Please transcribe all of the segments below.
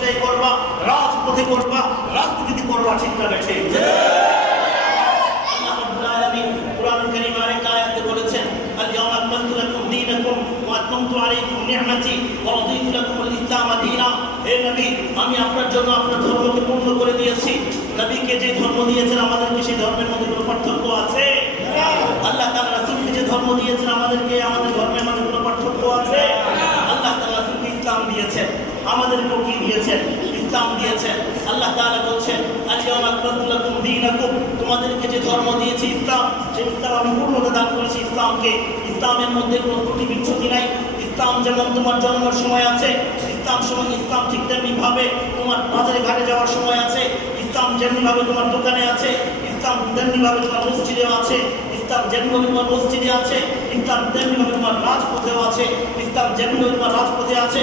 করবা রাজপথে করবা রাজনীতি করবা ঠিক না বলেছেন হে নবী আমি আপনার জন্য আপনার ধর্মকে পূর্ণ করে দিয়েছি। নবীকে যে ধর্ম দিয়েছেন আমাদেরকে সেই ধর্মের মধ্যে কোনো পার্থক্য আছে? আল্লাহ তাআলা রাসূলকে যে ধর্ম দিয়েছেন আমাদেরকে আমাদের ধর্মের মধ্যে কোনো পার্থক্য আছে আল্লাহ তাআলা রাসূলকে ইসলাম দিয়েছেন আমাদেরকেও কি দিয়েছেন, ইসলাম দিয়েছেন, আল্লাহ তাআলা বলছেন আল-ইয়াওমা আকমালতু লাকুম দীনাকুম। তোমাদেরকে যে ধর্ম দিয়েছি ইসলাম সেই ইসলাম আমি পূর্ণতা দান করেছি ইসলামকে, ইসলামের মধ্যে কোনো ত্রুটি বিচ্ছুতি নাই। ইসলাম যেমন তোমার জন্মের সময় আছে, ইসলাম সময় ইসলাম ঠিক তেমনি ভাবে তোমার বাজারে ঘাটে যাওয়ার সময় আছে, ইসলাম যেমনি ভাবে তোমার দোকানে আছে, ইসলাম তেমনি ভাবে তোমার মসজিদেও আছে, ইসলাম যেমনি ভাবে তোমার মসজিদে আছে, ইসলাম তেমনি ভাবে তোমার রাজপথেও আছে, ইসলাম যেমনি ভাবে তোমার রাজপথে আছে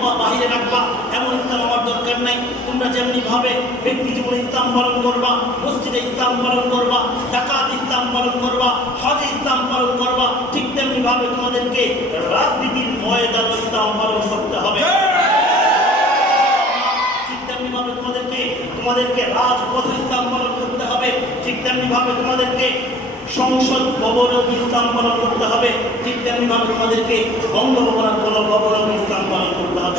আরেক বাহিরে রাখবা। এমন ইসলাম আমার দরকার নাই। তোমরা যেমনি ভাবে, ব্যক্তি জীবনে ইসলাম পালন করবা, মসজিদে ইসলাম পালন করবা জাকাত ইসলাম পালন করবা, হজে ইসলাম পালন করবা, ঠিক তেমনি ভাবে তোমাদেরকে রাজনীতির ময়দান ইসলাম পালন করতে হবে। ঠিক তেমনি ভাবে তোমাদেরকে তোমাদেরকে রাজপথ ইসলাম পালন করতে হবে। ঠিক তেমনি ভাবে তোমাদেরকে সংসদ ভবন ইসলাম পালন করতে হবে। ঠিক তেমনি ভাবে তোমাদেরকে বঙ্গভবনের কোন ভবন ইসলাম পালন করতে হবে।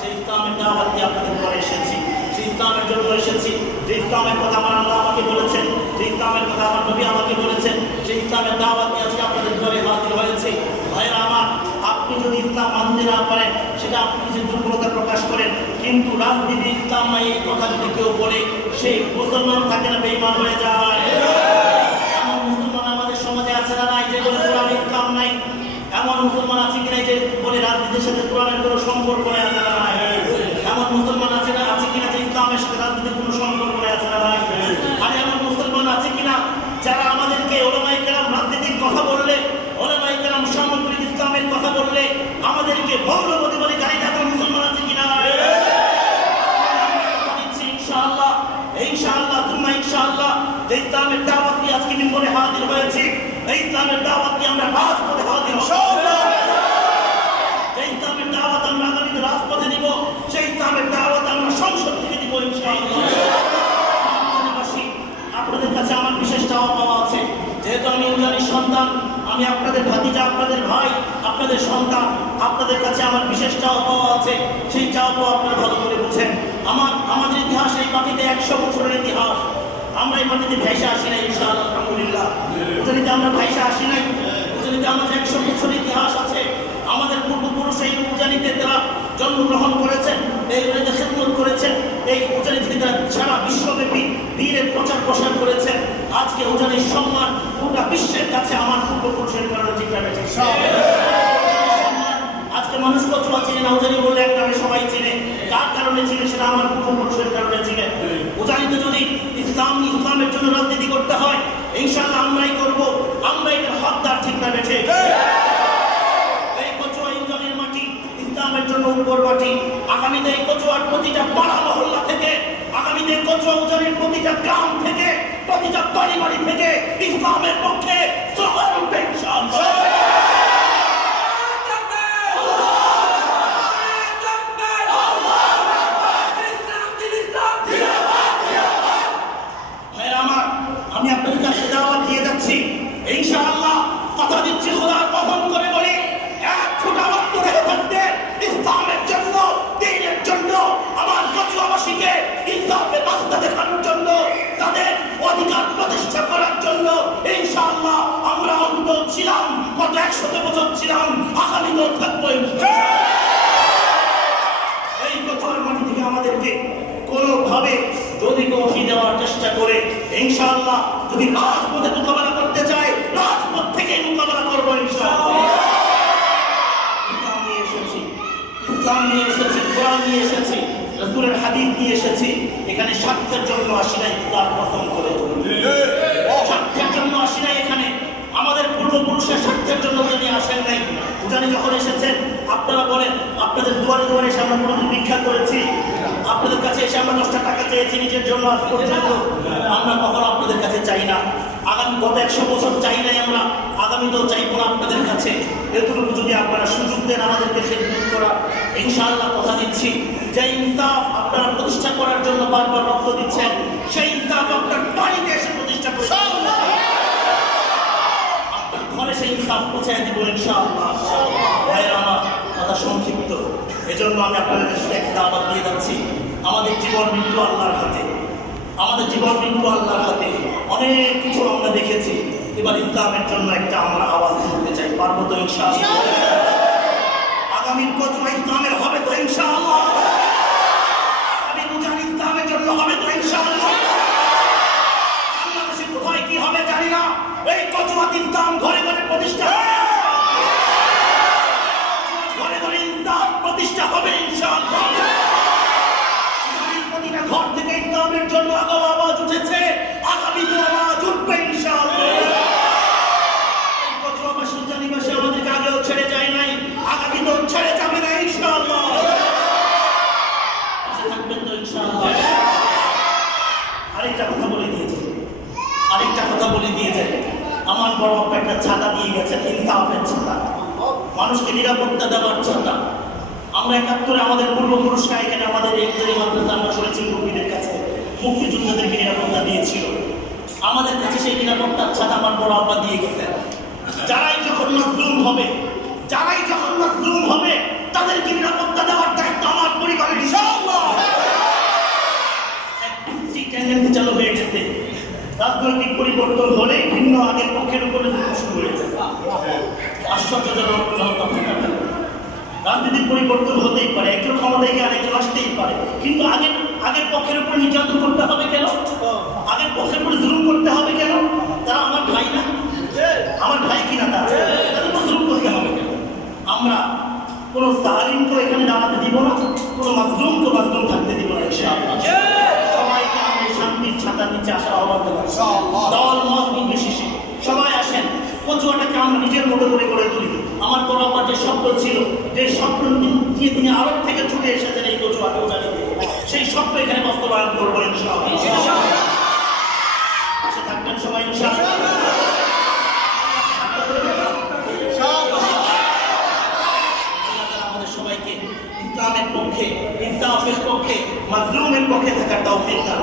সেই ইসলামের দাওয়াত দিয়ে আপনাদের ঘরে এসেছি। সেই ইসলামের জন্য এসেছি। যে ইসলামের কথা আমার আল্লাহ আমাকে বলেছেন, যে ইসলামের কথা আমার নবী আমাকে বলেছেন, সেই ইসলামের দাওয়াত দিয়ে আজকে আপনাদের ঘরে হাজির হয়েছে। ভাইরা আমার, আপনি যদি ইসলাম মানতে না পারেন, সেটা আপনি যে দুর্বলতা প্রকাশ করেন কিন্তু রাজনীতি, ইসলাম নাই, এই কথা যদি কেউ বলে সে মুসলমান থাকে না বেইমান হয়ে যায়। এমন মুসলমান আমাদের সমাজে আছে না নাই, যে বলে কোরআন ইসলাম নাই? এমন মুসলমান আছে কিনা যে বলে রাজনীতির সাথে কোরআনের কোনো সম্পর্ক আছে না নাই? এমন মুসলমান আছে না, আছে কিনা যে ইসলামের সাথে রাজনীতির কোনো সম্পর্ক নেই আছে না নাই আর এমন মুসলমান আছে কিনা যারা আমাদেরকে ওলামাই কেরাম রাজনীতির কথা বললে ওলামাই কেরাম সামগ্রিক ইসলামের কথা বললে আমাদেরকে মৌলবাদী বলে গাড়ি থাকা মুসলমান আছে কিনা দিচ্ছি ইনশাআল্লাহ ইনশাআল্লাহ তোমরা ইনশাআল্লাহ যে ইসলামের দাওয়াত নিয়ে আজকে মিম্বরে হাজির হয়েছি এই ইসলামের দাওয়াত নিয়ে আমরা রাজপথে হাজির হব। যে ইসলামের দাওয়াত আমরা আগামীতে রাজপথে দিব সেই ইসলামের দাওয়াত আমরা সংসদ থেকে দিব ইনশাআল্লাহ। আপনাদের কাছে আমার বিশেষ চাওয়া পাওয়া আছে। যেহেতু আমি উজানির সন্তান আমি আপনাদের ভাতিজা আপনাদের ভাই আপনাদের সন্তান আপনাদের কাছে আমার বিশেষ চাওয়া পাওয়া আছে। সেই চাওয়া পাওয়া আপনারা ভালো করে বুঝেন। আমার, আমাদের ইতিহাস এই মাটিতে একশো বছরের ইতিহাস। আমরা এই মাটিতে ভেসে আসি ইনশাআল্লাহ, আলহামদুলিল্লাহ। আমরা ভেসে আসি নাই আমাদের একশো বছরের ইতিহাস আছে। আমাদের পূর্বপুরুষ এই উজানিতে তারা জন্মগ্রহণ করেছেন, এই উজানিতে খেদমত করেছেন, এই উজানি থেকে তারা সারা বিশ্বব্যাপী বীরের প্রচার প্রসার করেছেন। আজকে উজানির সম্মান গোটা বিশ্বের কাছে আমার পূর্বপুরুষের কারণে আজকে মানুষ কচুয়া চিনে না উজানি বললে এক নামে সবাই চিনে, কার কারণে চিনে সেটা আমার পূর্বপুরুষের কারণে চিনে। উজানিতে যদি ইসলাম, ইসলামের জন্য রাজনীতি করতে হয়, ইনশাআল্লাহ আমরাই করব আমরা এটার হকদার ঠিক না বেঠে। ইউজানের মাটি আগামীতে কচুয়ার প্রতিটা থেকে, আগামীতে কচুয়া উজানের প্রতিটা গ্রাম থেকে, প্রতিটা বাড়ি থেকে ইসলামের পক্ষে ইনশাআল্লাহ। ছিলাম আগামীতেও থাকব এই কচুয়ার মাটি থেকে আমাদেরকে কোনোভাবে যদি কফি দেওয়ার চেষ্টা করে, ইনশাআল্লাহ যদি রাজপথে মোকাবেলা করতে চায়, রাজপথ থেকে মোকাবেলা করব ইনশাআল্লাহ। নিয়ে এসেছি, ইসলাম নিয়ে এসেছি, কোরআন নিয়ে এসেছি, রসুলের হাদিস নিয়ে এসেছি। এখানে স্বার্থের জন্য আসি নাই, তার পছন্দ করে। স্বার্থের জন্য আসি নাই এখানে। আমাদের পূর্বপুরুষের স্বার্থের জন্য যিনি আসেন নাই উজানি যখন এসেছেন, আপনারা বলেন, আপনাদের দুয়ারে দুয়ারে এসে আমরা কোনো ভিক্ষা করেছি। আপনাদের কাছে এসে আমরা দশটা টাকা চেয়েছি, নিজের জন্য আমরা কখনো আপনাদের কাছে চাই না। আগামী গত একশো বছর চাই নাই আমরা, আগামীতেও চাইব না আপনাদের কাছে। এতটুকু যদি আপনারা সুযোগ দেন আমাদেরকে খেদমত করা, ইনশাআল্লাহ কথা দিচ্ছি। যে ইনসাফ আপনারা প্রতিষ্ঠা করার জন্য বারবার রক্ত দিচ্ছেন, সেই ইনসাফ আপনার বাড়িতে এসে প্রতিষ্ঠা করে আপনার ঘরে সেই ইনসাফ পৌঁছায় দিব ইনশাআল্লাহ ভাইয়ের আমার কথা সংক্ষিপ্ত এজন্য আমি আপনাদের কাছে একটা দাওয়াত দিয়ে যাচ্ছি। আমাদের জীবন মৃত্যু আল্লাহর হাতে। আমাদের জীবন মৃত্যু আল্লাহর হাতে। অনেক কিছু আমরা দেখেছি। এবার ইসলামের জন্য একটা আমরা আওয়াজ তুলতে চাই। পারব তো ইনশাআল্লাহ? আগামীর কচুয়া ইসলামের হবে তো ইনশাআল্লাহ? আগামী রোজান ইসলামের জন্য হবে তো ইনশাআল্লাহ? বাংলাদেশে কোথায় কি হবে জানি না। এই কচুয়াত ইসলাম ঘরে ঘরে প্রতিষ্ঠা হবে। ঘরে ঘরে ইসলাম প্রতিষ্ঠা হবে ইনশাআল্লাহ আগামীর প্রতিটা ঘর থেকে ইসলামের জন্য আগাম আওয়াজ উঠেছে আগামী তো আওয়াজ উঠবে ইনশাআল্লাহ এই কচুয়াবাসী জানিবাসী আমাদেরকে আগেও ছেড়ে যায় নাই আগামী তো ছেড়ে যাবে না ইনশাআল্লাহ পাশে থাকবেন তো ইনশাআল্লাহ আরেকটা কথা বলে দিয়েছে আরেকটা কথা বলে দিয়ে যায় আমার বড় একটা ছাতা দিয়ে গেছেন ইনসাফের ছাতা। মানুষকে নিরাপত্তা দেওয়ার ছাতা। আমরা একাত্তরে আমাদের পূর্বপুরুষরা এখানে আমাদের তৈরি মাদ্রাসা আমরা শুনেছি মুরব্বীদের কাছে। মুক্তিযোদ্ধাদেরকে নিরাপত্তা দিয়েছিল। আমাদের কাছে সেই নিরাপত্তার ছাতা আমার বড় আব্বা দিয়ে গেছেন যারাই যখন মজলুম হবে, যারাই যখন মজলুম হবে, তাদেরকে নিরাপত্তা রাজনৈতিক পরিবর্তন হলে ভিন্ন আগের পক্ষের উপরে শুরু হয়ে যাবে আশ্চর্যজনক রাজনীতির পরিবর্তন হতেই পারে, একজন ক্ষমতায় গিয়ে আরেকজন আসতেই পারে। কিন্তু আগের আগের পক্ষের উপর নির্যাতন করতে হবে কেন? আগের পক্ষের উপর জুলুম করতে হবে কেন? তারা আমার ভাই না? আমার ভাই কিনা তারা? তাদের উপর জুলুম করতে হবে কেন? আমরা কোনো জালিমকে এখানে দাঁড়াতে দিব না, কোনো মাজলুমকে মাজলুম থাকতে দিব না, ইনশাআল্লাহ। ছাতার নিচে আসার আহ্বান দল, মত নির্বিশেষে সবাই আসেন। কচুয়াটাকে আমরা নিজের মতো করে গড়ে তুলি। আমার বড় আব্বার যে স্বপ্ন ছিল, যে স্বপ্ন দিয়ে তিনি আরব থেকে ছুটে এসেছেন এই কচুয়াকেও জানিয়ে। সেই স্বপ্ন এখানে বাস্তবায়ন করব পাশে থাকবেন সবাই ইসলামের পক্ষে, ইনসাফের পক্ষে, মাজলুমের পক্ষে থাকার তৌফিক দান